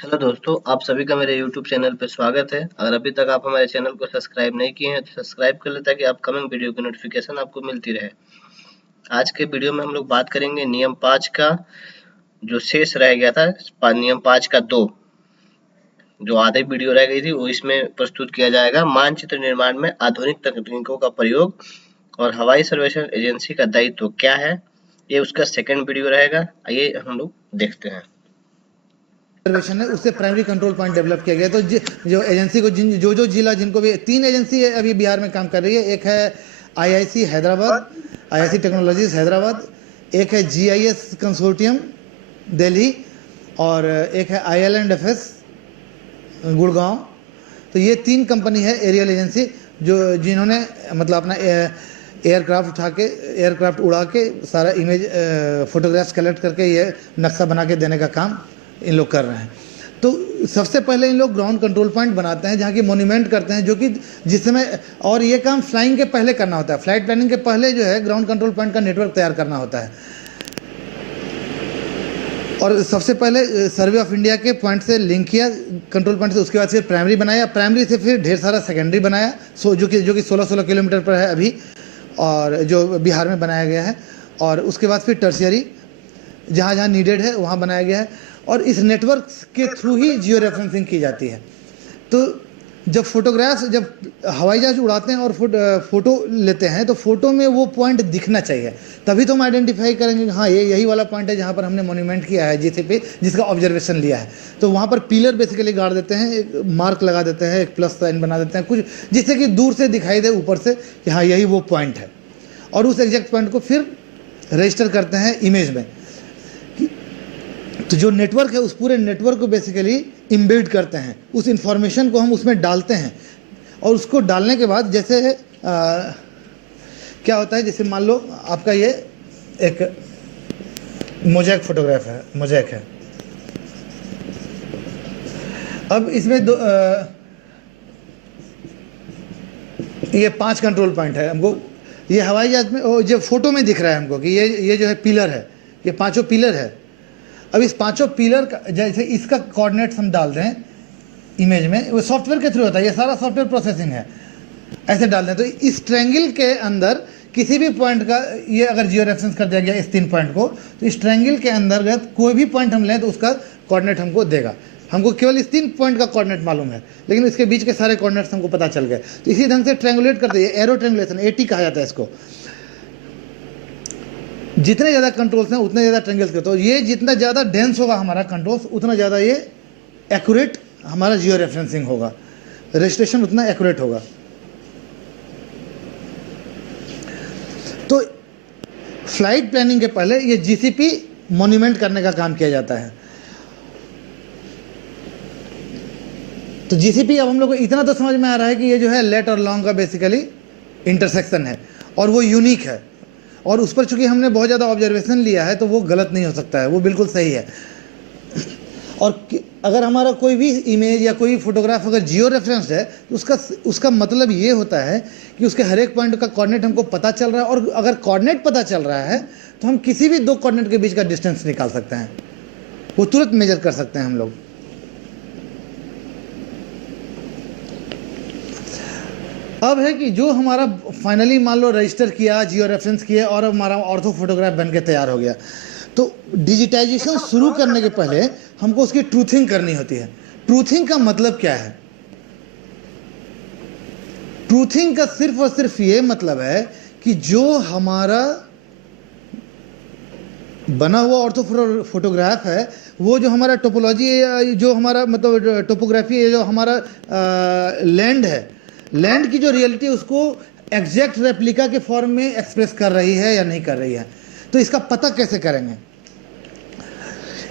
Hello दोस्तों, आप सभी का मेरे YouTube चैनल पे स्वागत है। अगर अभी तक आप हमारे चैनल को सब्सक्राइब नहीं किए हैं तो सब्सक्राइब कर लें ताकि अपकमिंग वीडियो की नोटिफिकेशन आपको मिलती रहे। आज के वीडियो में हम लोग बात करेंगे नियम 5 का, जो शेष रह गया था। नियम 5 का 2 जो आधी वीडियो रह गई थी वो इसमें प्रस्तुत किया जाएगा। मानचित्र निर्माण में आधुनिक तकनीकों का प्रयोग और हवाई सर्वेक्षण एजेंसी का दायित्व क्या है, ये उसका सेकंड वीडियो रहेगा। आइए हम लोग देखते हैं। रिजर्वेशन है उससे प्राइमरी कंट्रोल पॉइंट डेवलप किया गया। तो जो एजेंसी को जो जिला जिनको भी 3 एजेंसी अभी बिहार में काम कर रही है। एक है IIC Hyderabad, IIC technologies Hyderabad, एक है जीआईएस कंसोर्टियम दिल्ली और एक है आईएलएंडएफएस गुड़गांव। तो ये 3 कंपनी है एरियल एजेंसी जो जिन्होंने मतलब अपना एयरक्राफ्ट उड़ा के सारा इमेज फोटोग्राफ्स कलेक्ट करके ये नक्शा बना के देने का काम इन लोग कर रहे हैं। तो सबसे पहले इन लोग ग्राउंड कंट्रोल पॉइंट बनाते हैं जहाँ की मोन्यूमेंट करते हैं, जो कि जिस समय, और ये काम फ्लाइंग के पहले करना होता है। फ्लाइट प्लानिंग के पहले जो है ग्राउंड कंट्रोल पॉइंट का नेटवर्क तैयार करना होता है। और सबसे पहले सर्वे ऑफ इंडिया के पॉइंट से लिंक किया कंट्रोल पॉइंट से, उसके बाद फिर प्राइमरी बनाया, प्राइमरी से फिर ढेर सारा सेकेंडरी बनाया, जो कि 16-16 किलोमीटर पर है अभी, और जो बिहार में बनाया गया है। और उसके बाद फिर टर्शियरी जहाँ जहाँ नीडेड है वहाँ बनाया गया है। और इस नेटवर्क के थ्रू ही जियो रेफरेंसिंग की जाती है। तो जब फोटोग्राफ्स, जब हवाई जहाज उड़ाते हैं और फोटो लेते हैं तो फोटो में वो पॉइंट दिखना चाहिए, तभी तो हम आइडेंटिफाई करेंगे कि हाँ ये यही वाला पॉइंट है जहाँ पर हमने मोन्यूमेंट किया है, जिसका ऑब्जर्वेशन लिया है। तो वहाँ पर पिलर बेसिकली गाड़ देते हैं, एक मार्क लगा देते हैं, एक प्लस साइन बना देते हैं कुछ, जिससे कि दूर से दिखाई दे ऊपर से कि हाँ यही वो पॉइंट है। और उस एग्जैक्ट पॉइंट को फिर रजिस्टर करते हैं इमेज में। तो जो नेटवर्क है उस पूरे नेटवर्क को बेसिकली इम्बेड करते हैं, उस इंफॉर्मेशन को हम उसमें डालते हैं। और उसको डालने के बाद जैसे क्या होता है, जैसे मान लो आपका ये एक मोज़ेक फोटोग्राफ है, मोज़ेक है। अब इसमें ये 5 कंट्रोल पॉइंट है। हमको ये हवाई जहाज में जो फोटो में दिख रहा है हमको कि ये जो है पिलर है, ये 5 पिलर है। अब इस 5 पिलर का जैसे इसका कोऑर्डिनेट्स हम डाल दें इमेज में, वो सॉफ्टवेयर के थ्रू होता है, ये सारा सॉफ्टवेयर प्रोसेसिंग है। ऐसे डाल दें तो इस ट्रायंगल के अंदर किसी भी पॉइंट का, ये अगर जियो रेफरेंस कर दिया गया इस 3 पॉइंट को, तो इस ट्रायंगल के अंतर्गत कोई भी पॉइंट हम लें तो उसका कोऑर्डिनेट हमको देगा। हमको केवल इस 3 पॉइंट का कोऑर्डिनेट मालूम है, लेकिन इसके बीच के सारे कोऑर्डिनेट्स हमको पता चल गए। तो इसी ढंग से ट्रायंगुलेट करते हैं, एरो ट्रायंगुलेशन, एटी कहा जाता है इसको। जितने ज़्यादा कंट्रोल्स हैं उतने ज़्यादा ट्रायंगल्स के, तो ये जितना ज़्यादा डेंस होगा हमारा कंट्रोल्स, उतना ज़्यादा ये एक्यूरेट हमारा जियो रेफरेंसिंग होगा, रजिस्ट्रेशन उतना एक्यूरेट होगा। तो फ्लाइट प्लानिंग के पहले ये जीसीपी मॉन्यूमेंट करने का काम किया जाता है। तो जीसीपी, अब हम लोग को इतना तो समझ में आ रहा है कि ये जो है लेट और लॉन्ग का बेसिकली इंटरसेक्शन है और वो यूनिक है। और उस पर चूंकि हमने बहुत ज़्यादा ऑब्जर्वेशन लिया है तो वो गलत नहीं हो सकता है, वो बिल्कुल सही है। और अगर हमारा कोई भी इमेज या कोई फोटोग्राफ अगर जियो रेफरेंस है तो उसका मतलब ये होता है कि उसके हर एक पॉइंट का कोऑर्डिनेट हमको पता चल रहा है। और अगर कोऑर्डिनेट पता चल रहा है तो हम किसी भी 2 कोऑर्डिनेट के बीच का डिस्टेंस निकाल सकते हैं, वो तुरंत मेजर कर सकते हैं हम लोग। अब है कि जो हमारा फाइनली मान लो रजिस्टर किया, जियो रेफरेंस किया और हमारा ऑर्थो फोटोग्राफ बन के तैयार हो गया, तो डिजिटाइजेशन शुरू करने के पहले हमको उसकी ट्रूथिंग करनी होती है। ट्रूथिंग का मतलब क्या है? ट्रूथिंग का सिर्फ और सिर्फ ये मतलब है कि जो हमारा बना हुआ ऑर्थो फोटोग्राफ है, वो जो हमारा टोपोलॉजी है, जो हमारा मतलब टोपोग्राफी है, जो हमारा लैंड है, लैंड की जो रियलिटी है उसको एग्जैक्ट रेप्लिका के फॉर्म में एक्सप्रेस कर रही है या नहीं कर रही है। तो इसका पता कैसे करेंगे?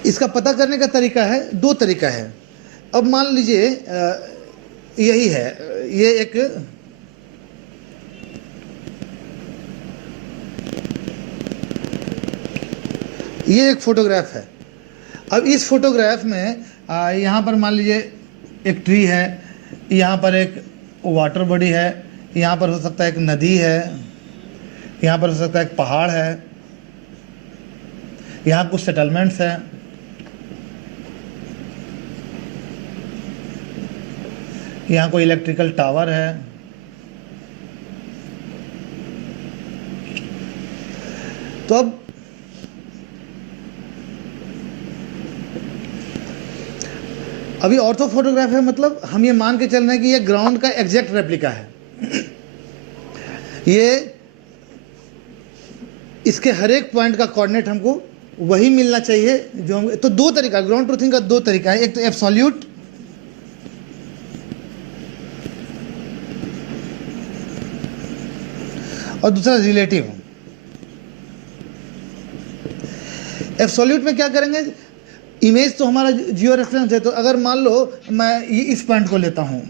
इसका पता करने का तरीका है, 2 तरीका है। अब मान लीजिए यही है, ये एक फोटोग्राफ है। अब इस फोटोग्राफ में यहाँ पर मान लीजिए एक ट्री है, यहाँ पर एक वाटर बॉडी है, यहाँ पर हो सकता है एक नदी है, यहाँ पर हो सकता है एक पहाड़ है, यहाँ कुछ सेटलमेंट्स हैं, यहाँ कोई इलेक्ट्रिकल टावर है। तो अब अभी ऑर्थो फोटोग्राफ है, मतलब हम ये मान के चल रहे हैं कि ये ग्राउंड का एग्जैक्ट रेप्लिका है। ये इसके हर एक पॉइंट का कोऑर्डिनेट हमको वही मिलना चाहिए जो हम, तो दो तरीका, ग्राउंड ट्रूथिंग का दो तरीका है, एक तो एब्सोल्यूट और दूसरा रिलेटिव। एब्सोल्यूट में क्या करेंगे, इमेज तो हमारा जियो रेफरेंस है, तो अगर मान लो मैं इस पॉइंट को लेता हूँ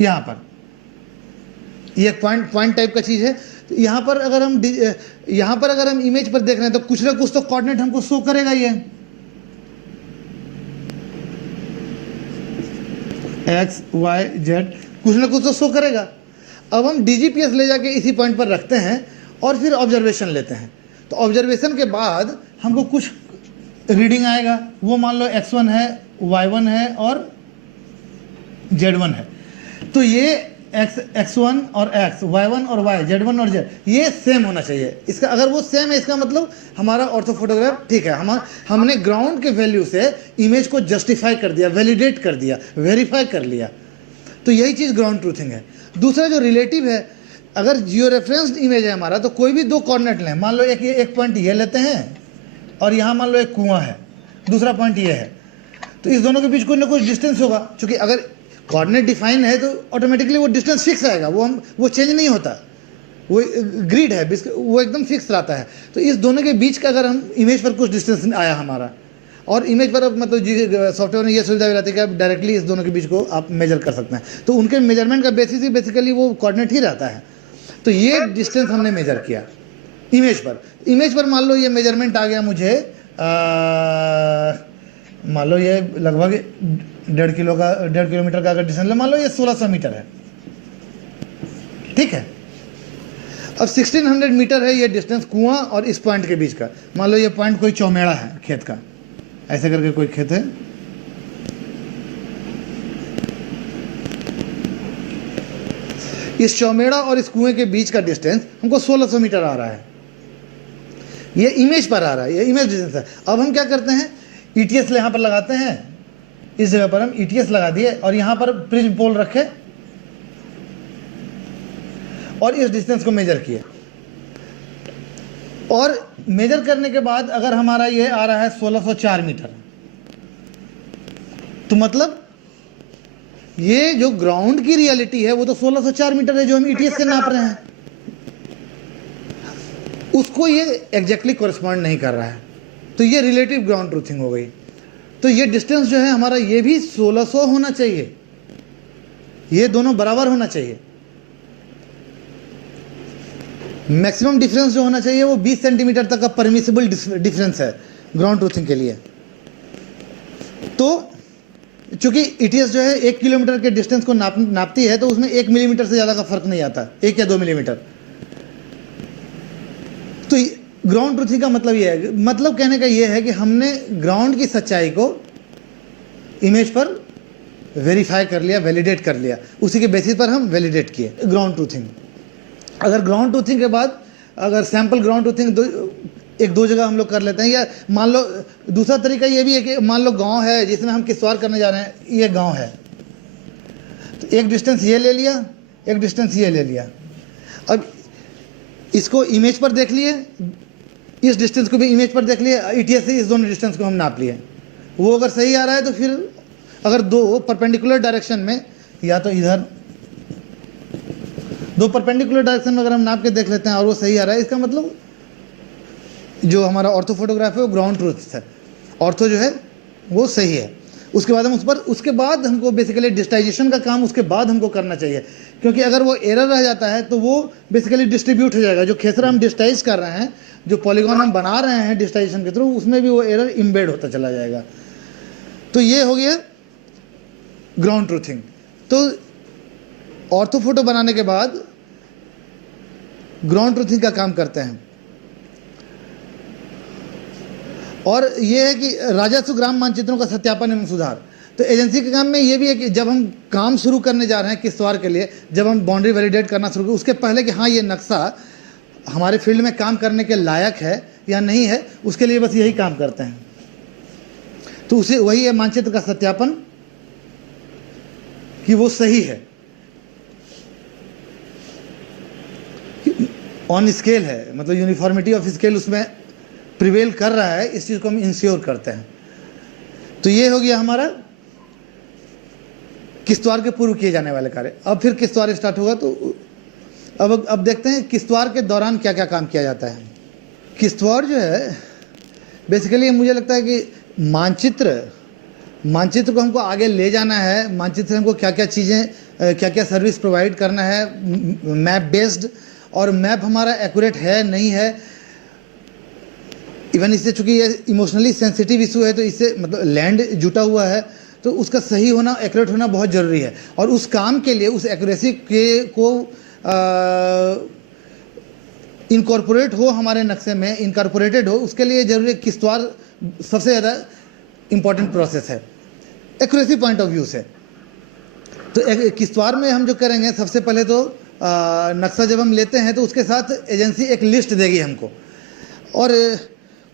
यहाँ पर, ये पॉइंट टाइप का चीज़ है, तो यहाँ पर अगर हम इमेज पर देख रहे हैं तो कुछ ना कुछ तो कोऑर्डिनेट हमको शो करेगा, ये एक्स वाई जेड कुछ ना कुछ तो शो करेगा। अब हम डीजीपीएस ले जाके इसी पॉइंट पर रखते हैं और फिर ऑब्जर्वेशन लेते हैं, तो ऑब्जर्वेशन के बाद हमको कुछ रीडिंग आएगा, वो मान लो x1 है, y1 है और z1 है। तो ये x1 और x, y1 और y, z1 और z ये सेम होना चाहिए। इसका अगर वो सेम है, इसका मतलब हमारा ऑर्थो फोटोग्राफ ठीक है। हमने ग्राउंड के वैल्यू से इमेज को जस्टिफाई कर दिया, वैलिडेट कर दिया, वेरीफाई कर लिया। तो यही चीज़ ग्राउंड ट्रूथिंग है। दूसरा जो रिलेटिव है, अगर जियो रेफरेंस्ड इमेज है हमारा, तो कोई भी दो कोऑर्डिनेट लें, मान लो एक पॉइंट ये लेते हैं और यहाँ मान लो एक कुआं है, दूसरा पॉइंट ये है, तो इस दोनों के बीच कोई ना कोई डिस्टेंस होगा, क्योंकि अगर कोऑर्डिनेट डिफाइन है तो ऑटोमेटिकली वो डिस्टेंस फिक्स आएगा, वो चेंज नहीं होता, वो ग्रिड है, वो एकदम फिक्स रहता है। तो इस दोनों के बीच का अगर हम इमेज पर कुछ डिस्टेंस आया हमारा, और इमेज पर अब मतलब सॉफ्टवेयर में ये सुविधा भी रहती है कि आप डायरेक्टली इस दोनों के बीच को आप मेजर कर सकते हैं, तो उनके मेजरमेंट का बेसिस ही बेसिकली वो कोऑर्डिनेट ही रहता है। तो ये डिस्टेंस हमने मेजर किया इमेज पर मान लो ये मेजरमेंट आ गया मुझे, मान लो ये लगभग 1.5 किलोमीटर का अगर डिस्टेंस, मान लो ये 1600 मीटर है, ठीक है। अब 1600 मीटर है ये डिस्टेंस कुआं और इस पॉइंट के बीच का। मान लो ये पॉइंट कोई चौमेड़ा है खेत का, ऐसे करके कोई खेत है, इस चौमेड़ा और इस कुएं के बीच का डिस्टेंस हमको 1600 मीटर आ रहा है, ये इमेज पर आ रहा है, ये इमेज डिस्टेंस है। अब हम क्या करते हैं, ईटीएस यहाँ पर लगाते हैं, इस जगह पर हम ईटीएस लगा दिए और यहाँ पर प्रिज्म पोल रखे और इस डिस्टेंस को मेजर किए, और मेजर करने के बाद अगर हमारा ये आ रहा है 1604 मीटर, तो मतलब ये जो ग्राउंड की रियलिटी है वो तो 1604 मीटर है जो हम ईटीएस से नाप रहे हैं, उसको ये एग्जैक्टली कॉरेस्पॉन्ड नहीं कर रहा है, तो ये रिलेटिव ग्राउंड ट्रूथिंग हो गई। तो ये डिस्टेंस जो है हमारा ये भी 1600 होना चाहिए, ये दोनों बराबर होना चाहिए। मैक्सिमम डिफरेंस जो होना चाहिए वो 20 सेंटीमीटर तक का परमिसिबल डिफरेंस है ग्राउंड ट्रूथिंग के लिए। तो चूंकि ईटीएस जो है 1 किलोमीटर के डिस्टेंस को नापती है, तो उसमें 1 मिलीमीटर से ज़्यादा का फर्क नहीं आता, 1 या 2 मिलीमीटर। तो ग्राउंड ट्रूथिंग का मतलब ये है, मतलब कहने का ये है कि हमने ग्राउंड की सच्चाई को इमेज पर वेरीफाई कर लिया, वैलिडेट कर लिया, उसी के बेसिस पर हम वैलिडेट किए ग्राउंड ट्रूथिंग। अगर ग्राउंड ट्रूथिंग के बाद अगर सैम्पल ग्राउंड ट्रूथिंग एक दो जगह हम लोग कर लेते हैं, या मान लो दूसरा तरीका ये भी है कि मान लो गांव है जिसमें हम किसवार करने जा रहे हैं, ये गांव है, तो एक डिस्टेंस ये ले लिया, एक डिस्टेंस ये ले लिया। अब इसको इमेज पर देख लिए, इस डिस्टेंस को भी इमेज पर देख लिए, ईटीएस से इस दोनों डिस्टेंस को हम नाप लिए। वो अगर सही आ रहा है तो फिर अगर दो परपेंडिकुलर डायरेक्शन में, या तो इधर दो परपेंडिकुलर डायरेक्शन में अगर हम नाप के देख लेते हैं और वो सही आ रहा है, इसका मतलब जो हमारा ऑर्थो फोटोग्राफ है वो ग्राउंड ट्रूथ है, ऑर्थो जो है वो सही है। उसके बाद हम उसके बाद हमको बेसिकली डिजिटाइजेशन का काम उसके बाद हमको करना चाहिए, क्योंकि अगर वो एरर रह जाता है तो वो बेसिकली डिस्ट्रीब्यूट हो जाएगा। जो खेसरा हम डिजिटाइज कर रहे हैं, जो पॉलीगॉन हम बना रहे हैं डिजिटाइजेशन के थ्रू, उसमें भी वो एरर इम्बेड होता चला जाएगा। तो ये हो गया ग्राउंड ट्रूथिंग। तो ऑर्थो फोटो बनाने के बाद ग्राउंड ट्रूथिंग का काम करते हैं। और ये है कि राजस्व ग्राम मानचित्रों का सत्यापन एवं सुधार। तो एजेंसी के काम में ये भी है कि जब हम काम शुरू करने जा रहे हैं किश्तवाड़ के लिए, जब हम बाउंड्री वैलिडेट करना शुरू करें, उसके पहले कि हाँ ये नक्शा हमारे फील्ड में काम करने के लायक है या नहीं है, उसके लिए बस यही काम करते हैं। तो उसे वही है मानचित्र का सत्यापन कि वो सही है, ऑन स्केल है, मतलब यूनिफॉर्मिटी ऑफ स्केल उसमें प्रिवेल कर रहा है, इस चीज़ को हम इंश्योर करते हैं। तो ये हो गया हमारा किश्तवाड़ के पूर्व किए जाने वाले कार्य। अब फिर किश्तवाड़ स्टार्ट होगा, तो अब देखते हैं किश्तवाड़ के दौरान क्या क्या काम किया जाता है। किश्तवाड़ जो है बेसिकली मुझे लगता है कि मानचित्र को हमको आगे ले जाना है, मानचित्र से हमको क्या क्या चीज़ें, क्या क्या सर्विस प्रोवाइड करना है मैप बेस्ड, और मैप हमारा एक्यूरेट है नहीं है। इवन इससे चूँकि ये इमोशनली सेंसिटिव इशू है, तो इससे मतलब लैंड जुटा हुआ है, तो उसका सही होना, एक्यूरेट होना बहुत ज़रूरी है। और उस काम के लिए उस एक्यूरेसी को इनकॉर्पोरेट हो, हमारे नक्शे में इनकॉर्पोरेटेड हो, उसके लिए ज़रूरी है किश्तवाड़ सबसे ज़्यादा इम्पॉर्टेंट प्रोसेस है एक्यूरेसी पॉइंट ऑफ व्यू से। तो किश्तवाड़ में हम जो करेंगे, सबसे पहले तो नक्शा जब हम लेते हैं तो उसके साथ एजेंसी एक लिस्ट देगी हमको, और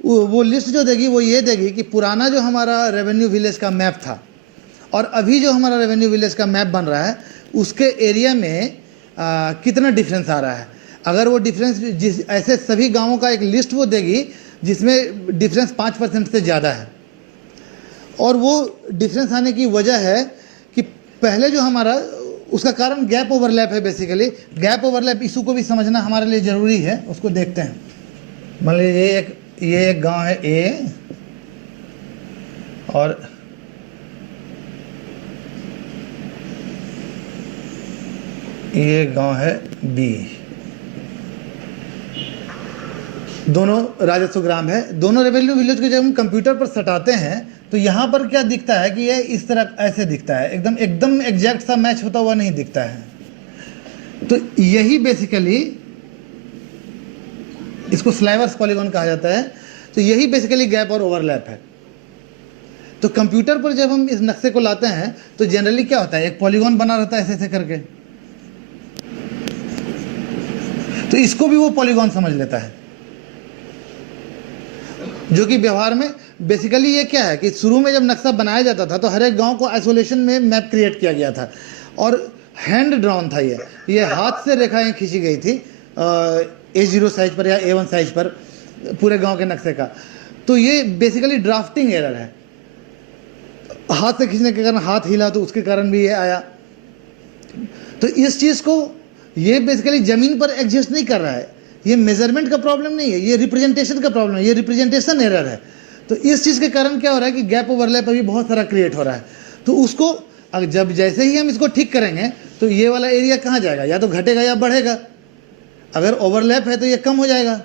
वो लिस्ट जो देगी वो ये देगी कि पुराना जो हमारा रेवेन्यू विलेज का मैप था और अभी जो हमारा रेवेन्यू विलेज का मैप बन रहा है, उसके एरिया में कितना डिफरेंस आ रहा है। अगर वो डिफरेंस ऐसे सभी गांवों का एक लिस्ट वो देगी जिसमें डिफरेंस 5% से ज़्यादा है, और वो डिफरेंस आने की वजह है कि पहले जो हमारा उसका कारण गैप ओवरलैप है। बेसिकली गैप ओवरलैप इशू को भी समझना हमारे लिए ज़रूरी है, उसको देखते हैं। मान लीजिए ये एक गांव है ए और ये गांव है बी, दोनों राजस्व ग्राम है। दोनों रेवेन्यू विलेज को जब हम कंप्यूटर पर सटाते हैं तो यहाँ पर क्या दिखता है कि ये इस तरह ऐसे दिखता है, एकदम एग्जैक्ट सा मैच होता हुआ नहीं दिखता है। तो यही बेसिकली इसको स्लाइवर्स पॉलीगॉन कहा जाता है। तो यही बेसिकली गैप और ओवरलैप है। तो कंप्यूटर पर जब हम इस नक्शे को लाते हैं तो जनरली क्या होता है, एक पॉलीगॉन बना रहता है ऐसे ऐसे करके, तो इसको भी वो पॉलीगॉन समझ लेता है, जो कि व्यवहार में बेसिकली ये क्या है कि शुरू में जब नक्शा बनाया जाता था तो हर एक गांव को आइसोलेशन में मैप क्रिएट किया गया था और हैंड ड्रॉन था। ये हाथ से रेखाएं खींची गई थी A0 साइज पर या A1 साइज पर पूरे गांव के नक्शे का। तो ये बेसिकली ड्राफ्टिंग एरर है, हाथ से खींचने के कारण हाथ हिला तो उसके कारण भी ये आया। तो इस चीज़ को ये बेसिकली ज़मीन पर एग्जिस्ट नहीं कर रहा है, ये मेजरमेंट का प्रॉब्लम नहीं है, ये रिप्रेजेंटेशन का प्रॉब्लम है, ये रिप्रेजेंटेशन एरर है। तो इस चीज़ के कारण क्या हो रहा है कि गैप ओवरलैप अभी बहुत सारा क्रिएट हो रहा है। तो उसको जब जैसे ही हम इसको ठीक करेंगे तो ये वाला एरिया कहाँ जाएगा, या तो घटेगा या बढ़ेगा। अगर ओवरलैप है तो ये कम हो जाएगा,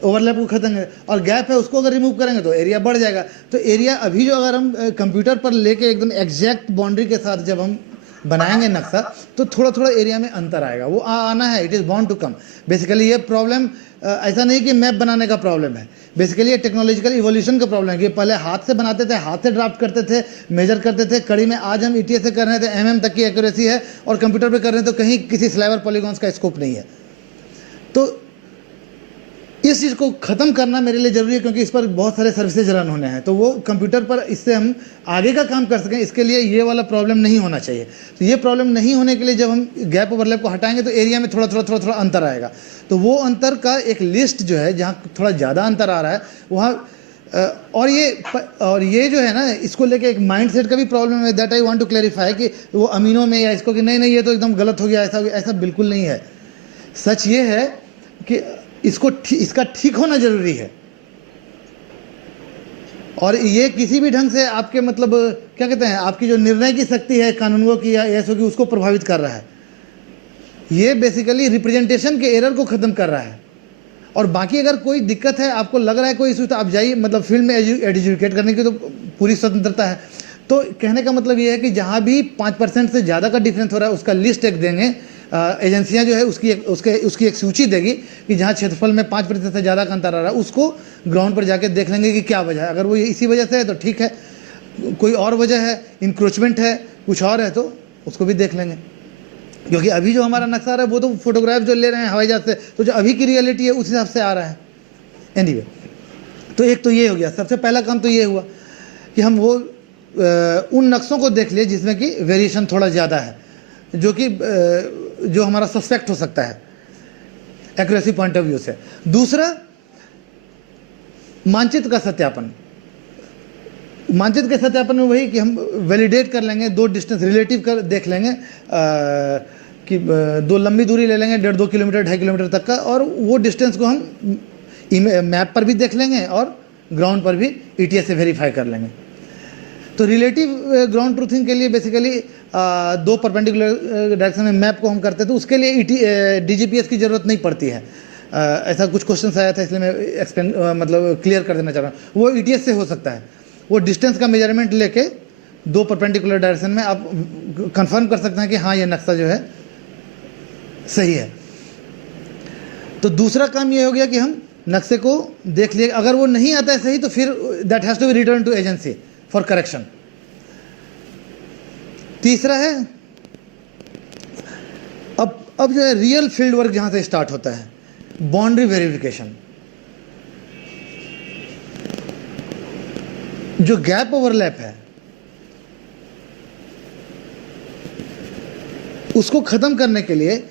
ओवरलैप को खत्म करें, और गैप है उसको अगर रिमूव करेंगे तो एरिया बढ़ जाएगा। तो एरिया अभी जो अगर हम कंप्यूटर पर लेके एकदम एग्जैक्ट बाउंड्री के साथ जब हम बनाएंगे नक्शा तो थोड़ा थोड़ा एरिया में अंतर आएगा, वो आना है, it is bound to come. Basically ये प्रॉब्लम ऐसा नहीं कि मैप बनाने का प्रॉब्लम है, बेसिकली ये टेक्नोलॉजिकल इवोल्यूशन का प्रॉब्लम है कि पहले हाथ से बनाते थे, हाथ से ड्राफ्ट करते थे, मेजर करते थे कड़ी में। आज हम ETA से कर रहे थे, MM तक की एक्यूरेसी है, और कंप्यूटर पर कर रहे हैं तो कहीं किसी स्लाइवर पॉलीगॉन्स का स्कोप नहीं है। तो इस चीज़ को ख़त्म करना मेरे लिए ज़रूरी है, क्योंकि इस पर बहुत सारे सर्विसेज रन होने हैं। तो वो कंप्यूटर पर इससे हम आगे का काम कर सकें, इसके लिए ये वाला प्रॉब्लम नहीं होना चाहिए। तो ये प्रॉब्लम नहीं होने के लिए जब हम गैप ओवरलैप को हटाएंगे तो एरिया में थोड़ा थोड़ा अंतर आएगा। तो वो अंतर का एक लिस्ट जो है, जहाँ थोड़ा ज़्यादा अंतर आ रहा है वहाँ, और ये जो है ना, इसको लेके एक माइंडसेट का भी प्रॉब्लम है। That I want to clarify कि वो अमीनों में या इसको कि नहीं ये तो एकदम गलत हो गया, ऐसा हो गया, ऐसा बिल्कुल नहीं है। सच ये है कि इसका ठीक होना जरूरी है, और ये किसी भी ढंग से आपके मतलब क्या कहते हैं, आपकी जो निर्णय की शक्ति है कानूनों की या ऐसो की, उसको प्रभावित कर रहा है। ये बेसिकली रिप्रेजेंटेशन के एरर को ख़त्म कर रहा है। और बाकी अगर कोई दिक्कत है, आपको लग रहा है कोई इशू, तो आप जाइए, मतलब फील्ड में एडजुकेट करने की तो पूरी स्वतंत्रता है। तो कहने का मतलब ये है कि जहाँ भी 5% से ज़्यादा का डिफरेंस हो रहा है उसका लिस्ट एक देंगे, एजेंसियां जो है उसकी एक सूची देगी कि जहाँ क्षेत्रफल में 5% से ज़्यादा का अंतर आ रहा है, उसको ग्राउंड पर जाके देख लेंगे कि क्या वजह है। अगर वो इसी वजह से है तो ठीक है, कोई और वजह है, इंक्रोचमेंट है, कुछ और है, तो उसको भी देख लेंगे। क्योंकि अभी जो हमारा नक्शा आ रहा है वो तो फोटोग्राफ जो ले रहे हैं हवाई जहाज से, तो जो अभी की रियलिटी है उस हिसाब से आ रहा है। एनीवे, तो एक तो ये हो गया, सबसे पहला काम तो ये हुआ कि हम वो उन नक्शों को देख लिए जिसमें कि वेरिएशन थोड़ा ज़्यादा है, जो हमारा सस्पेक्ट हो सकता है एक्यूरेसी पॉइंट ऑफ व्यू से। दूसरा, मानचित्र का सत्यापन। मानचित्र के सत्यापन में वही कि हम वैलिडेट कर लेंगे, दो डिस्टेंस रिलेटिव कर देख लेंगे कि दो लंबी दूरी ले लेंगे, 1.5-2 किलोमीटर 2.5 किलोमीटर तक का, और वो डिस्टेंस को हम मैप पर भी देख लेंगे और ग्राउंड पर भी ETS से वेरीफाई कर लेंगे। तो रिलेटिव ग्राउंड ट्रूथिंग के लिए बेसिकली दो परपेंडिकुलर डायरेक्शन में मैप को हम करते हैं, तो उसके लिए DGPS की ज़रूरत नहीं पड़ती है। ऐसा कुछ क्वेश्चन आया था, इसलिए मैं एक्सप्लेन मतलब क्लियर कर देना चाह रहा हूँ। वो ETS से हो सकता है, वो डिस्टेंस का मेजरमेंट लेके दो परपेंडिकुलर डायरेक्शन में आप कंफर्म कर सकते हैं कि हाँ ये नक्शा जो है सही है। तो दूसरा काम ये हो गया कि हम नक्शे को देख लिए, अगर वो नहीं आता है सही तो फिर that has to be return to agency for correction. तीसरा है अब जो है रियल फील्ड वर्क जहाँ से स्टार्ट होता है, बाउंड्री वेरिफिकेशन। जो गैप ओवरलैप है उसको ख़त्म करने के लिए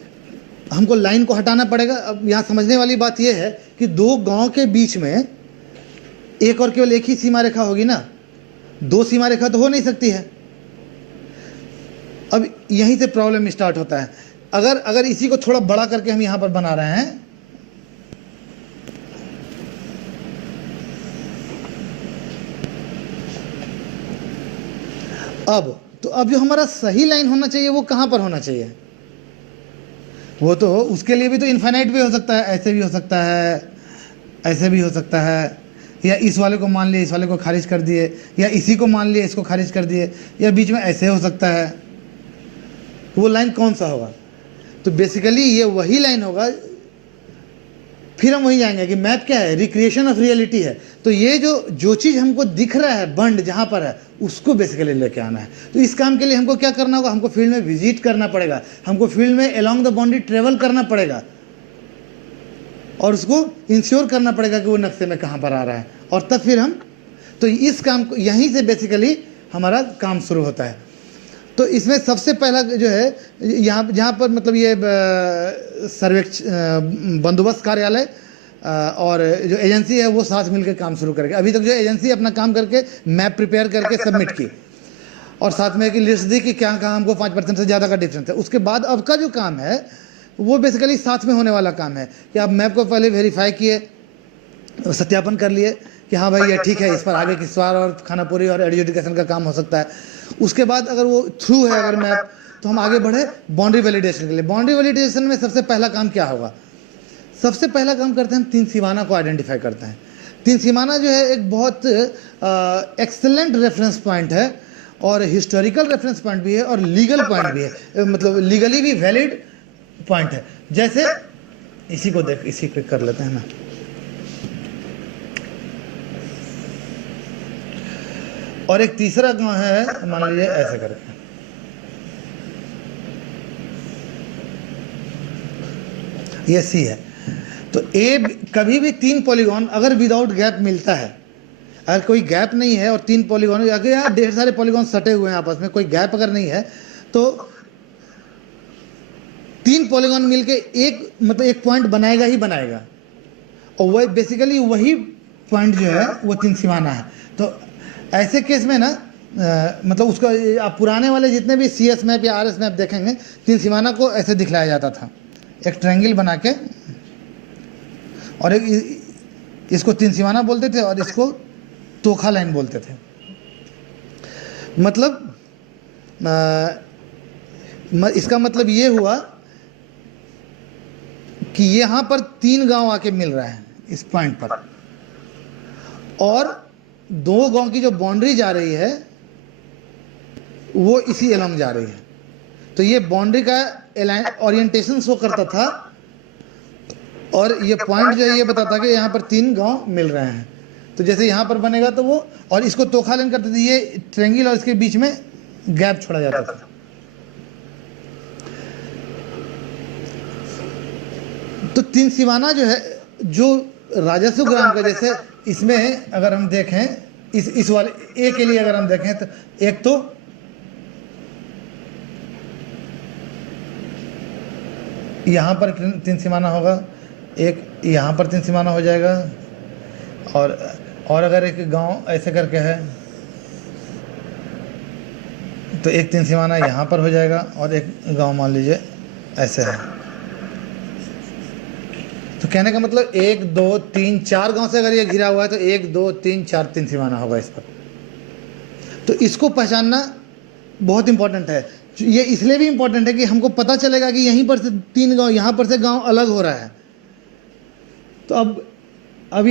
हमको लाइन को हटाना पड़ेगा। अब यहाँ समझने वाली बात यह है कि दो गांव के बीच में एक और केवल एक ही सीमा रेखा होगी ना, दो सीमा रेखा तो हो नहीं सकती है। अब यहीं से प्रॉब्लम स्टार्ट होता है। अगर इसी को थोड़ा बड़ा करके हम यहाँ पर बना रहे हैं, अब जो हमारा सही लाइन होना चाहिए वो कहाँ पर होना चाहिए? वो तो उसके लिए भी तो इनफाइनाइट भी हो सकता है, ऐसे भी हो सकता है, ऐसे भी हो सकता है, या इस वाले को मान लिए इस वाले को खारिज कर दिए, या इसी को मान लिए इसको खारिज कर दिए, या बीच में ऐसे हो सकता है। वो लाइन कौन सा होगा? तो बेसिकली ये वही लाइन होगा। फिर हम वही जाएंगे कि मैप क्या है, रिक्रिएशन ऑफ रियलिटी है। तो ये जो चीज़ हमको दिख रहा है बंड जहाँ पर है, उसको बेसिकली लेके आना है। तो इस काम के लिए हमको क्या करना होगा? हमको फील्ड में विजिट करना पड़ेगा, हमको फील्ड में अलोंग द बाउंड्री ट्रेवल करना पड़ेगा, और उसको इंश्योर करना पड़ेगा कि वो नक्शे में कहाँ पर आ रहा है, और तब फिर हम तो इस काम को यहीं से बेसिकली हमारा काम शुरू होता है। तो इसमें सबसे पहला जो है यहाँ जहाँ पर मतलब ये सर्वेक्षण बंदोबस्त कार्यालय और जो एजेंसी है वो साथ मिलकर काम शुरू करेगी। अभी तक जो एजेंसी अपना काम करके मैप प्रिपेयर करके सबमिट की और साथ में एक लिस्ट दी कि क्या कहाँ हमको 5% से ज़्यादा का डिफरेंस है। उसके बाद अब का जो काम है वो बेसिकली साथ में होने वाला काम है कि आप मैप को पहले वेरीफाई किए, सत्यापन कर लिए कि हाँ भाई ये ठीक है, इस पर आगे की सवार और खानापुरी और एडजुडिकेशन का काम हो सकता है। उसके बाद अगर वो थ्रू है अगर मैप, तो हम आगे बढ़े बाउंड्री वैलिडेशन के लिए। बाउंड्री वैलिडेशन में सबसे पहला काम क्या होगा? सबसे पहला काम करते हैं हम तीन सीमाना को आइडेंटिफाई करते हैं। तीन सीमाना जो है एक बहुत एक्सेलेंट रेफरेंस पॉइंट है, और हिस्टोरिकल रेफरेंस पॉइंट भी है, और लीगल पॉइंट भी है, मतलब लीगली भी वैलिड पॉइंट है। जैसे इसी को कर लेते हैं ना। और एक तीसरा गांव है, मान लीजिए ऐसे करें, ये सी है। तो ए कभी भी तीन पॉलीगॉन अगर विदाउट गैप मिलता है, अगर कोई गैप नहीं है और तीन पॉलीगॉन, अगर यहाँ ढेर सारे पॉलीगॉन सटे हुए हैं आपस में, कोई गैप अगर नहीं है, तो तीन पॉलीगॉन मिलके एक पॉइंट बनाएगा ही बनाएगा, और वह बेसिकली वही पॉइंट जो है वो तीन सीमाना है। तो ऐसे केस में ना मतलब उसका आप पुराने वाले जितने भी CS मैप या RS मैप देखेंगे, तीन सीमाना को ऐसे दिखलाया जाता था, एक ट्रायंगल बना के, और एक इसको तीन सीमाना बोलते थे और इसको तोखा लाइन बोलते थे। मतलब इसका मतलब ये हुआ कि यहाँ पर तीन गांव आके मिल रहा है इस पॉइंट पर, और दो गांव की जो बाउंड्री जा रही है वो इसी एलोंग जा रही है। तो ये बाउंड्री का ओरिएंटेशन शो करता था, और ये पॉइंट जो है ये बताता कि यहाँ पर तीन गांव मिल रहे हैं। तो जैसे यहाँ पर बनेगा तो वो, और इसको तोखा लाइन करते थे, ये ट्रायंगल और इसके बीच में गैप छोड़ा जाता था। तो तीन सीमाना जो है, जो राजस्व ग्राम का, जैसे इसमें अगर हम देखें, इस वाले ए के लिए अगर हम देखें तो एक तो यहाँ पर तीन सीमाना होगा, एक यहाँ पर तीन सीमाना हो जाएगा, और अगर एक गांव ऐसे करके है तो एक तीन सीमाना यहाँ पर हो जाएगा, और एक गांव मान लीजिए ऐसे है। तो कहने का मतलब 1 2 3 4 गांव से अगर ये घिरा हुआ है तो 1 2 3 4 तीन सीमाना होगा इस पर। तो इसको पहचानना बहुत इंपॉर्टेंट है। ये इसलिए भी इंपॉर्टेंट है कि हमको पता चलेगा कि यहीं पर से 3 गांव, यहाँ पर से गांव अलग हो रहा है। तो अब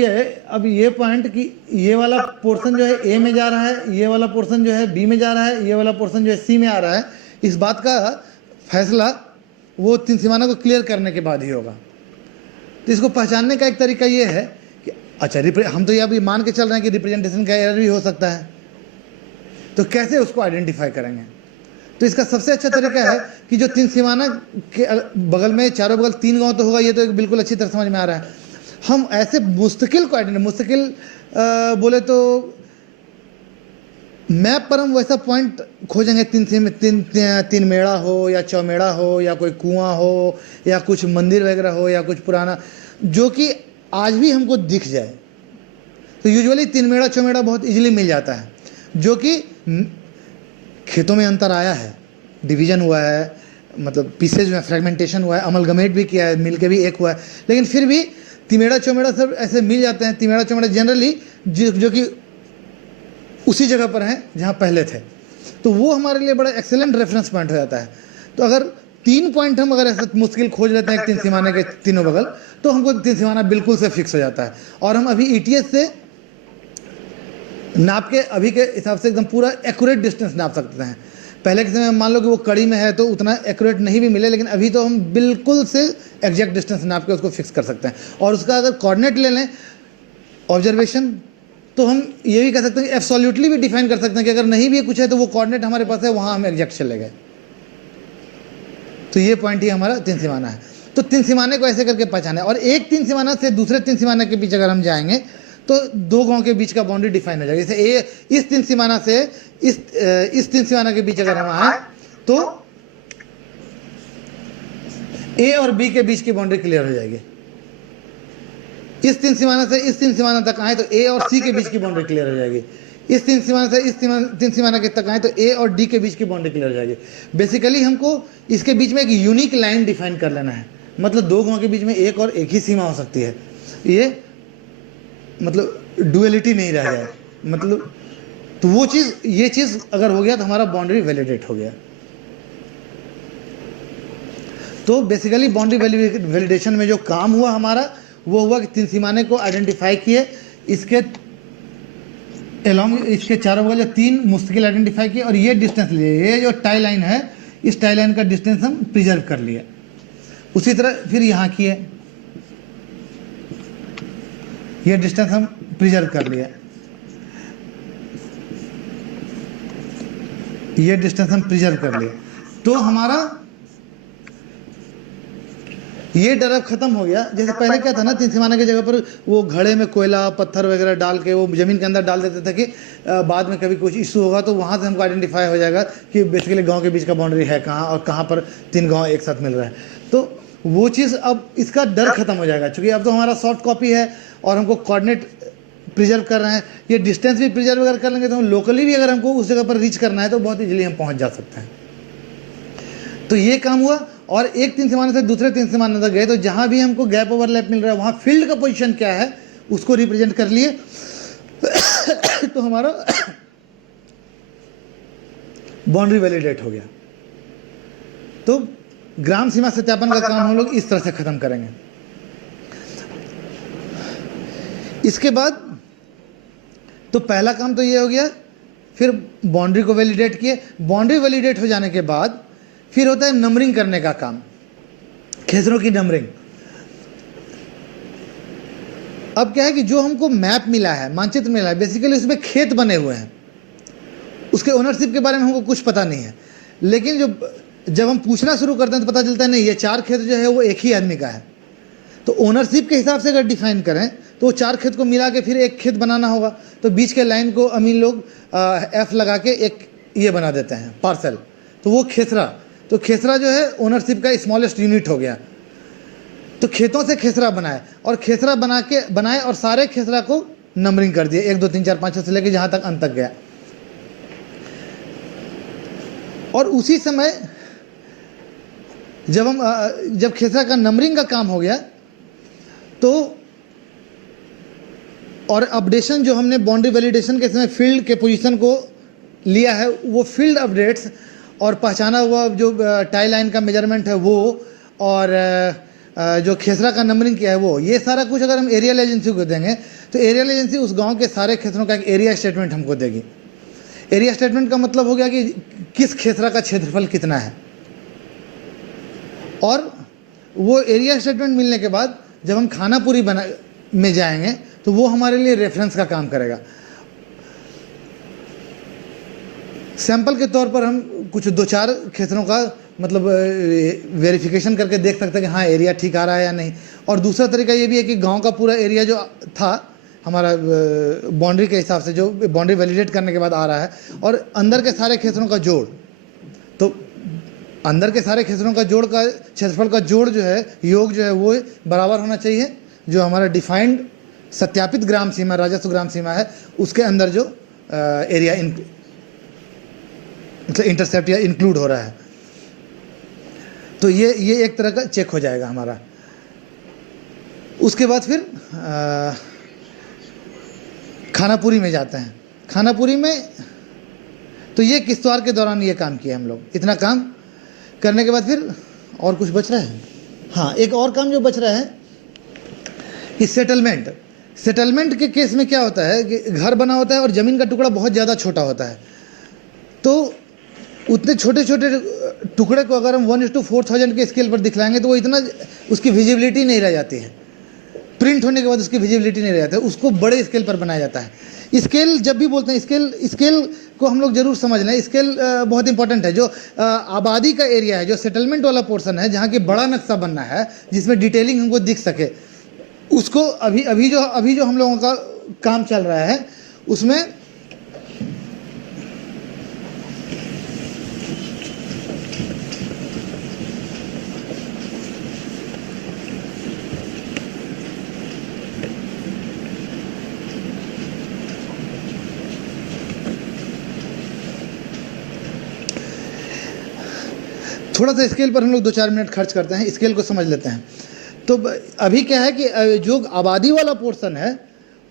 ये पॉइंट कि ये वाला पोर्शन जो है ए में जा रहा है, ये वाला पोर्शन जो है बी में जा रहा है, ये वाला पोर्शन जो है सी में आ रहा है, इस बात का फैसला वो तीन सीमाना को क्लियर करने के बाद ही होगा। तो इसको पहचानने का एक तरीका ये है कि अच्छा, हम तो ये अभी मान के चल रहे हैं कि रिप्रेजेंटेशन का एरर भी हो सकता है, तो कैसे उसको आइडेंटिफाई करेंगे? तो इसका सबसे अच्छा तरीका है कि जो तीन सीमाना के बगल में चारों बगल 3 गांव तो होगा, ये तो एक बिल्कुल अच्छी तरह समझ में आ रहा है। हम ऐसे मुस्तकिल को मुस्तकिल बोले तो मैप पर हम वैसा पॉइंट खोजेंगे, तीन मेड़ा हो या चौमेड़ा हो या कोई कुआं हो या कुछ मंदिर वगैरह हो या कुछ पुराना, जो कि आज भी हमको दिख जाए। तो यूजुअली 3 मेड़ा चौमेड़ा बहुत इजीली मिल जाता है, जो कि खेतों में अंतर आया है, डिवीजन हुआ है, मतलब पीसेज हुआ है, फ्रेगमेंटेशन हुआ है, अमलगमेट भी किया है, मिल के भी एक हुआ है, लेकिन फिर भी तिमेड़ा चौमेड़ा सब ऐसे मिल जाते हैं। तिमेड़ा चौमेड़ा जनरली जो कि उसी जगह पर हैं जहाँ पहले थे, तो वो हमारे लिए बड़ा एक्सेलेंट रेफरेंस पॉइंट हो जाता है। तो अगर 3 पॉइंट हम अगर ऐसा मुश्किल खोज लेते हैं तीन सीमाने के तीनों बगल, तो हमको तीन सीमाना बिल्कुल से फिक्स हो जाता है, और हम अभी ETS से नाप के अभी के हिसाब से एकदम पूरा एक्यूरेट डिस्टेंस नाप सकते हैं। पहले के समय में मान लो कि वो कड़ी में है तो उतना एक्यूरेट नहीं भी मिले, लेकिन अभी तो हम बिल्कुल से एग्जैक्ट डिस्टेंस नाप के उसको फिक्स कर सकते हैं। और उसका अगर कोऑर्डिनेट ले लें ऑब्जर्वेशन, तो हम ये भी कह सकते हैं कि एब्सोल्युटली भी डिफाइन कर सकते हैं कि अगर नहीं भी कुछ है तो वो कोऑर्डिनेट हमारे पास है, वहाँ हम एग्जैक्ट चले गए। तो ये पॉइंट ही हमारा तीन सीमाना है। तो तीन सीमाने को ऐसे करके पहचाने, और एक तीन सीमाना से दूसरे तीन सीमाना के बीच अगर हम जाएंगे तो 2 गांव के बीच का बाउंड्री डिफाइन हो जाएगा। जैसे इस तीन सीमाना से इस तीन सीमाना के बीच अगर हम आए तो ए और बी के बीच की बाउंड्री क्लियर हो जाएगी। इस तीन सीमाना से इस तीन सीमाना तक आए तो ए और सी के बीच की बाउंड्री क्लियर हो जाएगी। इस तीन सीमाना से इस तीन सीमाना के तक आए तो ए और डी के बीच की बाउंड्री क्लियर हो जाएगी। बेसिकली हमको इसके बीच में एक यूनिक लाइन डिफाइन कर लेना है, मतलब 2 गांव के बीच में एक और एक ही सीमा हो सकती है। ये मतलब डुअलिटी नहीं रह जाए, मतलब तो वो चीज़, ये चीज़ अगर हो गया तो हमारा बाउंड्री वैलिडेट हो गया। तो बेसिकली बाउंड्री वैलिडेशन में जो काम हुआ हमारा वो हुआ कि तीन सीमाने को आइडेंटिफाई किए, इसके एलॉन्ग इसके चारों बगल 3 मुस्तकिल आइडेंटिफाई किए, और ये डिस्टेंस लिए, ये जो टाई लाइन है इस टाई लाइन का डिस्टेंस हम प्रिजर्व कर लिए। उसी तरह फिर यहाँ किए, ये डिस्टेंस हम प्रिजर्व कर लिया, ये डिस्टेंस हम प्रिजर्व कर लिए। तो हमारा ये डर अब खत्म हो गया। जैसे पहले क्या था ना, तीन सीमाना की जगह पर वो घड़े में कोयला पत्थर वगैरह डाल के वो ज़मीन के अंदर डाल देते थे कि बाद में कभी कुछ इशू होगा तो वहाँ से हमको आइडेंटिफाई हो जाएगा कि बेसिकली गांव के बीच का बाउंड्री है कहाँ और कहाँ पर 3 गांव एक साथ मिल रहा है। तो वो चीज़ अब इसका डर खत्म हो जाएगा, क्योंकि अब तो हमारा सॉफ्ट कॉपी है और हमको कोऑर्डिनेट प्रिजर्व कर रहे हैं। ये डिस्टेंस भी प्रिजर्व अगर कर लेंगे तो हम लोकली भी अगर हमको उस जगह पर रीच करना है तो बहुत ईजिली हम पहुँच जा सकते हैं। तो ये काम हुआ, और एक तीन सीमाने से दूसरे तीन सीमाने तक गए तो जहाँ भी हमको गैप ओवरलैप मिल रहा है वहाँ फील्ड का पोजीशन क्या है उसको रिप्रेजेंट कर लिए। तो हमारा बाउंड्री वैलिडेट हो गया। तो ग्राम सीमा सत्यापन का काम हम लोग इस तरह से खत्म करेंगे। इसके बाद तो पहला काम तो ये हो गया, फिर बाउंड्री को वैलिडेट किए। बाउंड्री वैलिडेट हो जाने के बाद फिर होता है नंबरिंग करने का काम, खेसरों की नंबरिंग। अब क्या है कि जो हमको मैप मिला है, मानचित्र मिला है, बेसिकली उसमें खेत बने हुए हैं, उसके ओनरशिप के बारे में हमको कुछ पता नहीं है। लेकिन जब हम पूछना शुरू करते हैं तो पता चलता है नहीं, ये 4 खेत जो है वो एक ही आदमी का है। तो ओनरशिप के हिसाब से अगर डिफाइन करें तो 4 खेत को मिला के फिर एक खेत बनाना होगा। तो बीच के लाइन को अमीन लोग F लगा के एक ये बना देते हैं पार्सल, तो वो खेसरा। तो खेसरा जो है ओनरशिप का स्मॉलेस्ट यूनिट हो गया। तो खेतों से खेसरा बनाए और खेसरा बनाए और सारे खेसरा को नंबरिंग कर दिए, 1 2 3 4 5 6 से लेके जहाँ तक अंत तक गया। और उसी समय जब खेसरा का नंबरिंग का काम हो गया तो और अपडेशन जो हमने बाउंड्री वैलिडेशन के समय फील्ड के पोजीशन को लिया है, वो फील्ड अपडेट्स और पहचाना हुआ जो टाई लाइन का मेजरमेंट है वो, और जो खेसरा का नंबरिंग किया है वो, ये सारा कुछ अगर हम एरियल एजेंसी को देंगे तो एरियल एजेंसी उस गांव के सारे खेसरों का एक एरिया स्टेटमेंट हमको देगी। एरिया स्टेटमेंट का मतलब हो गया कि किस खेसरा का क्षेत्रफल कितना है। और वो एरिया स्टेटमेंट मिलने के बाद जब हम खानापुरी में जाएंगे तो वो हमारे लिए रेफरेंस का काम करेगा। सैंपल के तौर पर हम कुछ 2-4 खेसरों का मतलब वेरिफिकेशन करके देख सकते हैं कि हाँ एरिया ठीक आ रहा है या नहीं। और दूसरा तरीका ये भी है कि गांव का पूरा एरिया जो था हमारा बाउंड्री के हिसाब से, जो बाउंड्री वैलिडेट करने के बाद आ रहा है, और अंदर के सारे खेसरों का जोड़, तो अंदर के सारे खेसरों का जोड़ का क्षेत्रफल का जोड़ जो है, योग जो है वो बराबर होना चाहिए जो हमारा डिफाइंड सत्यापित ग्राम सीमा, राजस्व ग्राम सीमा है, उसके अंदर जो एरिया मतलब इंटरसेप्ट या इंक्लूड हो रहा है। तो ये एक तरह का चेक हो जाएगा हमारा। उसके बाद फिर खानापुरी में जाते हैं। खानापुरी में तो ये किश्तवाड़ के दौरान ये काम किया हम लोग। इतना काम करने के बाद फिर और कुछ बच रहा है। हाँ, एक और काम जो बच रहा है कि सेटलमेंट के केस में क्या होता है कि घर बना होता है और ज़मीन का टुकड़ा बहुत ज़्यादा छोटा होता है। तो उतने छोटे छोटे टुकड़े को अगर हम 1:4000 के स्केल पर दिखलाएंगे तो वो इतना, उसकी विजिबिलिटी नहीं रह जाती है। प्रिंट होने के बाद उसकी विजिबिलिटी नहीं रह जाती है, उसको बड़े स्केल पर बनाया जाता है। स्केल जब भी बोलते हैं, स्केल को हम लोग जरूर समझ लें। स्केल बहुत इंपॉर्टेंट है। जो आबादी का एरिया है, जो सेटलमेंट वाला पोर्शन है, जहाँ की बड़ा नक्शा बनना है जिसमें डिटेलिंग हमको दिख सके, उसको अभी जो हम लोगों का काम चल रहा है उसमें थोड़ा सा स्केल पर हम लोग 2-4 मिनट खर्च करते हैं, स्केल को समझ लेते हैं। तो अभी क्या है कि जो आबादी वाला पोर्शन है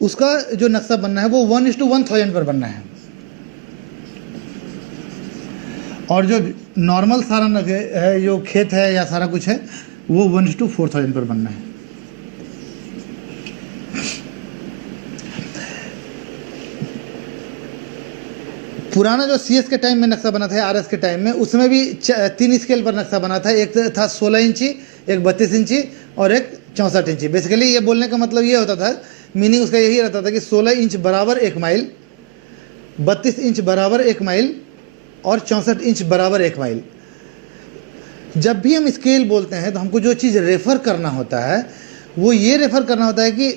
उसका जो नक्शा बनना है वो 1:1000 पर बनना है, और जो नॉर्मल सारा है, जो खेत है या सारा कुछ है, वो 1:4000 पर बनना है। पुराना जो CS के टाइम में नक्शा बना था, RS के टाइम में, उसमें भी 3 स्केल पर नक्शा बना था। एक था 16 इंची, एक 32 इंची और एक 64 इंची। बेसिकली ये बोलने का मतलब ये होता था, मीनिंग उसका यही रहता था कि 16 इंच बराबर 1 माइल, 32 इंच बराबर 1 माइल और 64 इंच बराबर 1 माइल। जब भी हम स्केल बोलते हैं तो हमको जो चीज़ रेफ़र करना होता है वो ये रेफ़र करना होता है कि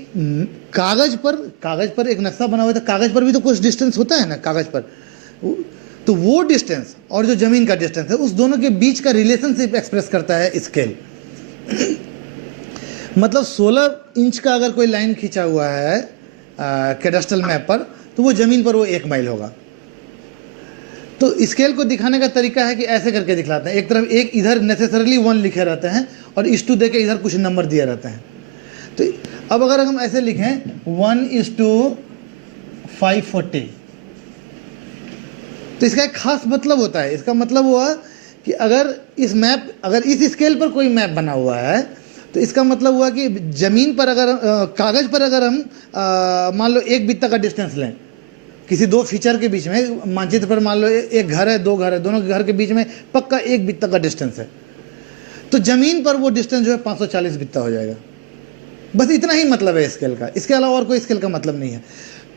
कागज़ पर एक नक्शा बना हुआ था, कागज़ पर भी तो कुछ डिस्टेंस होता है ना कागज़ पर, तो वो डिस्टेंस और जो ज़मीन का डिस्टेंस है उस दोनों के बीच का रिलेशनशिप एक्सप्रेस करता है स्केल। मतलब 16 इंच का अगर कोई लाइन खींचा हुआ है कैडस्ट्रल मैप पर, तो वो ज़मीन पर वो 1 माइल होगा। तो स्केल को दिखाने का तरीका है कि ऐसे करके दिखलाते हैं। एक तरफ एक इधर नेसेसरली 1 लिखे रहते हैं और इस टू दे के इधर कुछ नंबर दिए रहते हैं। तो अब अगर हम ऐसे लिखें 1:540, तो इसका एक खास मतलब होता है। इसका मतलब हुआ कि अगर इस स्केल पर कोई मैप बना हुआ है तो इसका मतलब हुआ कि ज़मीन पर अगर कागज़ पर अगर हम मान लो 1 बित्ता का डिस्टेंस लें किसी 2 फीचर के बीच में, मानचित्र पर मान लो एक घर है, 2 घर है, दोनों के घर के बीच में पक्का 1 बित्ता का डिस्टेंस है, तो ज़मीन पर वो डिस्टेंस जो है 540 बित्ता हो जाएगा। बस इतना ही मतलब है स्केल का, इसके अलावा और कोई स्केल का मतलब नहीं है।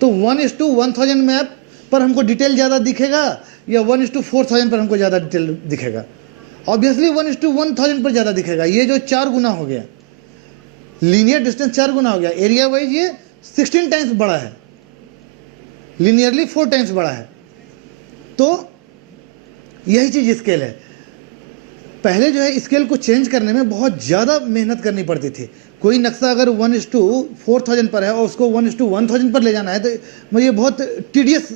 तो 1:1000 मैप पर हमको डिटेल ज़्यादा दिखेगा या 1:4000 पर हमको ज़्यादा डिटेल दिखेगा? ऑब्वियसली 1:1000 पर ज़्यादा दिखेगा। ये जो 4 गुना हो गया, लीनियर डिस्टेंस 4 गुना हो गया, एरिया वाइज ये 16 टाइम्स बड़ा है, लीनियरली 4 टाइम्स बड़ा है। तो यही चीज़ स्केल है। पहले जो है स्केल को चेंज करने में बहुत ज़्यादा मेहनत करनी पड़ती थी। कोई नक्शा अगर 1:4000 पर है और उसको 1:1000 पर ले जाना है तो मुझे बहुत टीडियस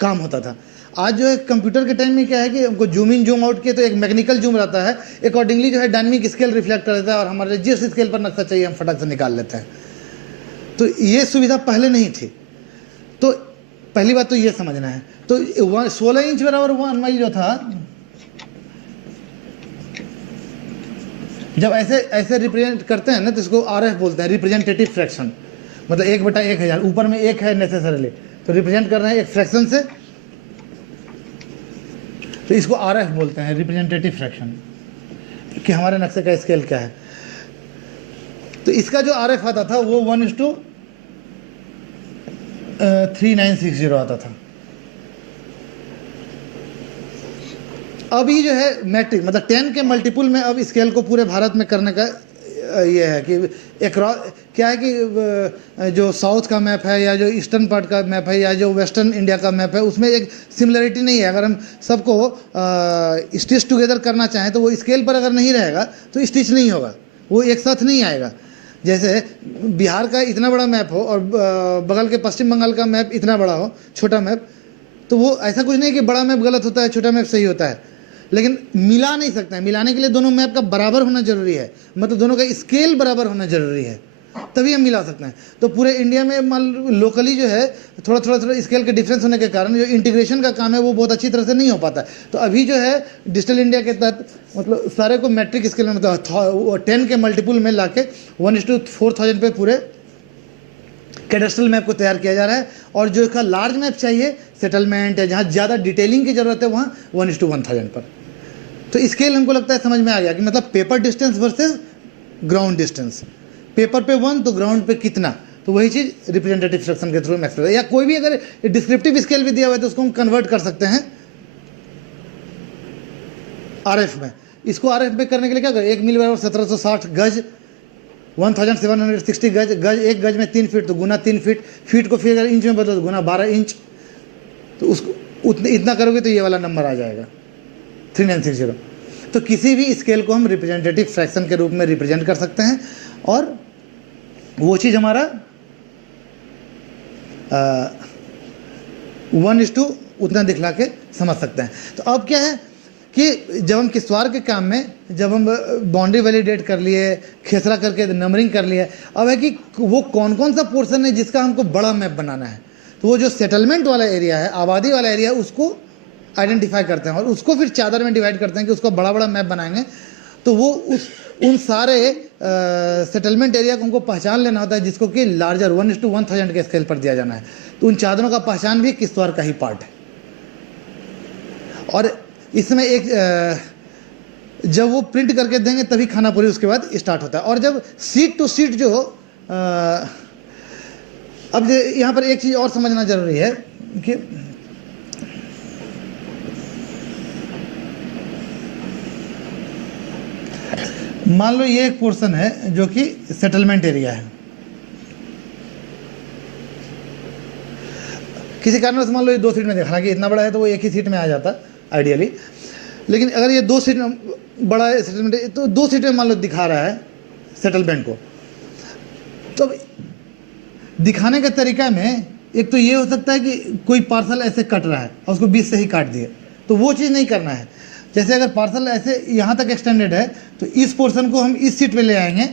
काम होता था। आज जो है कंप्यूटर के टाइम में क्या है कि हमको जूम इन जूम आउट किए तो एक मैकेनिकल जूम रहता है, अकॉर्डिंगली जो है डायनामिक स्केल रिफ्लेक्ट कर देता है और हमारे जिस स्केल पर नक्शा चाहिए हम फटाक से निकाल लेते हैं। तो ये सुविधा पहले नहीं थी। तो पहली बात तो ये समझना है। तो 16 इंच बराबर 1 माइल जो था, जब ऐसे रिप्रेजेंट करते हैं ना तो इसको RF बोलते हैं, रिप्रेजेंटेटिव फ्रैक्शन। मतलब 1/1000, ऊपर में 1 है नेसेसरली, तो रिप्रेजेंट कर रहे हैं एक फ्रैक्शन से, तो इसको RF बोलते हैं, रिप्रेजेंटेटिव फ्रैक्शन, कि हमारे नक्शे का स्केल क्या है। तो इसका जो RF आता था वो 1:3960 आता था। अभी जो है मैट्रिक मतलब 10 के मल्टीपुल में अब स्केल को पूरे भारत में करने का ये है कि एक क्या है कि जो साउथ का मैप है या जो ईस्टर्न पार्ट का मैप है या जो वेस्टर्न इंडिया का मैप है उसमें एक सिमिलरिटी नहीं है। अगर हम सबको स्टिच टुगेदर करना चाहें तो वो स्केल पर अगर नहीं रहेगा तो स्टिच नहीं होगा, वो एक साथ नहीं आएगा। जैसे बिहार का इतना बड़ा मैप हो और बगल के पश्चिम बंगाल का मैप इतना बड़ा हो, छोटा मैप, तो वो ऐसा कुछ नहीं कि बड़ा मैप गलत होता है छोटा मैप सही होता है, लेकिन मिला नहीं सकते हैं। मिलाने के लिए दोनों मैप का बराबर होना जरूरी है, मतलब दोनों का स्केल बराबर होना जरूरी है, तभी हम मिला सकते हैं। तो पूरे इंडिया में मान लोकली जो है थोड़ा स्केल के डिफरेंस होने के कारण जो इंटीग्रेशन का काम है वो बहुत अच्छी तरह से नहीं हो पाता है। तो अभी जो है डिजिटल इंडिया के तहत मतलब सारे को मैट्रिक स्केल में मतलब 10 के मल्टीपुल में ला के 1:4000 पे पूरे कैडेस्ट्रल मैप को तैयार किया जा रहा है। और जो का लार्ज मैप चाहिए सेटलमेंट है, जहाँ ज़्यादा डिटेलिंग की ज़रूरत है, वहाँ 1:1000 पर। तो स्केल हमको लगता है समझ में आ गया कि मतलब paper distance versus ground distance. Paper पे 1 तो ग्राउंड पे कितना, तो वही चीज़ रिप्रेजेंटेटिव फ्रैक्शन के थ्रू हम एक्सप्रेस, या कोई भी अगर डिस्क्रिप्टिव स्केल भी दिया हुआ है तो उसको हम कन्वर्ट कर सकते हैं RF में। इसको RF में करने के लिए क्या करें, 1 मील बराबर 1760 गज, 1760 गज, एक गज में 3 फीट तो गुना 3 फीट, फीट को फिर अगर इंच में बदलो तो गुना 12 इंच, तो उसको इतना करोगे तो ये वाला नंबर आ जाएगा 3960। तो किसी भी स्केल को हम रिप्रेजेंटेटिव फ्रैक्शन के रूप में रिप्रेजेंट कर सकते हैं और वो चीज़ हमारा 1:, उतना दिखला के समझ सकते हैं। तो अब क्या है कि जब हम किश्तवाड़ के काम में जब हम बाउंड्री वैलिडेट कर लिए, खेसरा करके नंबरिंग कर लिए, अब है कि वो कौन कौन सा पोर्शन है जिसका हमको बड़ा मैप बनाना है। तो वो जो सेटलमेंट वाला एरिया है, आबादी वाला एरिया, उसको आइडेंटिफाई करते हैं और उसको फिर चादर में डिवाइड करते हैं कि उसको बड़ा बड़ा मैप बनाएंगे। तो वो उन सारे सेटलमेंट एरिया को हमको पहचान लेना होता है जिसको कि लार्जर 1:1000 के स्केल पर दिया जाना है। तो उन चादरों का पहचान भी किश्तवाड़ का ही पार्ट है। और इसमें एक जब वो प्रिंट करके देंगे तभी खानापुरी उसके बाद स्टार्ट होता है। और जब सीट टू सीट जो अब यहाँ पर एक चीज़ और समझना जरूरी है कि मान लो ये एक पोर्शन है जो कि सेटलमेंट एरिया है, किसी कारण से मान लो ये 2 सीट में देखा कि इतना बड़ा है तो वो एक ही सीट में आ जाता आइडियली, लेकिन अगर ये 2 सीट बड़ा है सेटलमेंट तो 2 सीट में मान लो दिखा रहा है सेटलमेंट को, तो दिखाने के तरीका में एक तो ये हो सकता है कि कोई पार्सल ऐसे कट रहा है और उसको बीच से ही काट दिए, तो वो चीज़ नहीं करना है। जैसे अगर पार्सल ऐसे यहाँ तक एक्सटेंडेड है तो इस पोर्शन को हम इस सीट पे ले आएंगे,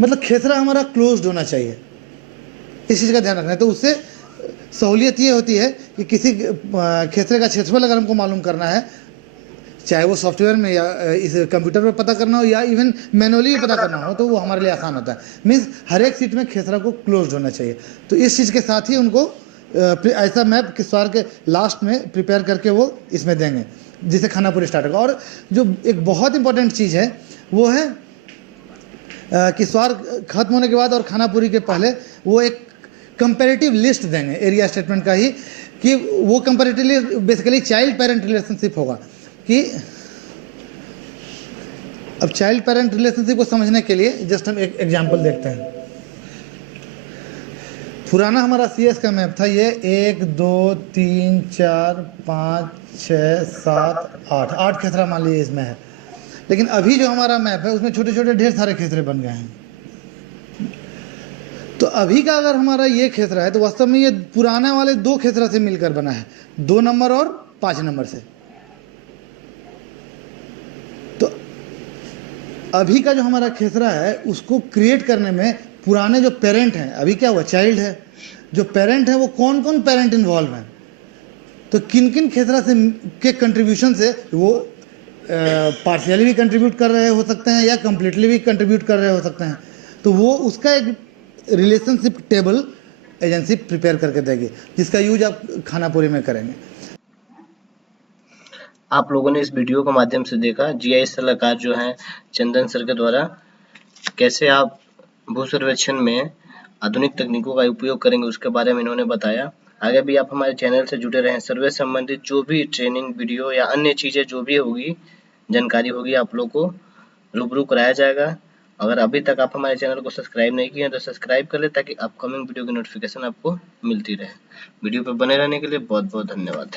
मतलब खेसरा हमारा क्लोज्ड होना चाहिए, इस चीज़ का ध्यान रखना है। तो उससे सहूलियत ये होती है कि किसी खेसरे का क्षेत्रफल अगर हमको मालूम करना है, चाहे वो सॉफ्टवेयर में या इस कंप्यूटर पर पता करना हो या इवन मैनुअली भी पता करना हो, तो वो हमारे लिए आसान होता है। मीन्स हर एक सीट में खेसरा को क्लोज्ड होना चाहिए। तो इस चीज़ के साथ ही उनको ऐसा मैप किश्तवाड़ के लास्ट में प्रिपेयर करके वो इसमें देंगे जिससे खानापुरी स्टार्ट होगा। और जो एक बहुत इंपॉर्टेंट चीज़ है वो है किश्तवाड़ खत्म होने के बाद और खानापुरी के पहले वो एक कंपैरेटिव लिस्ट देंगे एरिया स्टेटमेंट का ही, कि वो comparatively basically child parent relationship होगा। कि अब चाइल्ड पेरेंट रिलेशनशिप को समझने के लिए जस्ट हम एक एग्जांपल देखते हैं। पुराना हमारा सीएस का मैप था ये 1 2 3 4 5 6 7 8 खेसरा मान लीजिए इसमें है। लेकिन अभी जो हमारा मैप है उसमें छोटे छोटे ढेर सारे खेसरे बन गए हैं। तो अभी का अगर हमारा ये खेसरा है तो वास्तव में ये पुराने वाले 2 खेसरा से मिलकर बना है, 2 नंबर और 5 नंबर से। तो अभी का जो हमारा खेसरा है उसको क्रिएट करने में पुराने जो पेरेंट हैं, अभी क्या हुआ चाइल्ड है, जो पेरेंट है वो कौन कौन पेरेंट इन्वॉल्व हैं, तो किन किन खेसरा से के कंट्रीब्यूशन से वो पार्शियली भी कंट्रीब्यूट कर रहे हो सकते हैं या कंप्लीटली भी कंट्रीब्यूट कर रहे हो सकते हैं। तो वो उसका एक रिलेशनशिप टेबल एजेंसी प्रिपेयर करके देगी, जिसका यूज आप खानापुरी में करेंगे। आप लोगों ने इस वीडियो के माध्यम से देखा जीआईएस सलाहकार जो हैं चंदन सर के द्वारा कैसे आप भू सर्वेक्षण में आधुनिक तकनीकों का उपयोग करेंगे उसके बारे में इन्होंने बताया। आगे भी आप हमारे चैनल से जुड़े रहें, सर्वे संबंधित जो भी ट्रेनिंग वीडियो या अन्य चीज़ें जो भी होगी जानकारी होगी आप लोग को रूबरू कराया जाएगा। अगर अभी तक आप हमारे चैनल को सब्सक्राइब नहीं किए हैं तो सब्सक्राइब कर ले ताकि अपकमिंग वीडियो की नोटिफिकेशन आपको मिलती रहे। वीडियो पर बने रहने के लिए बहुत बहुत धन्यवाद।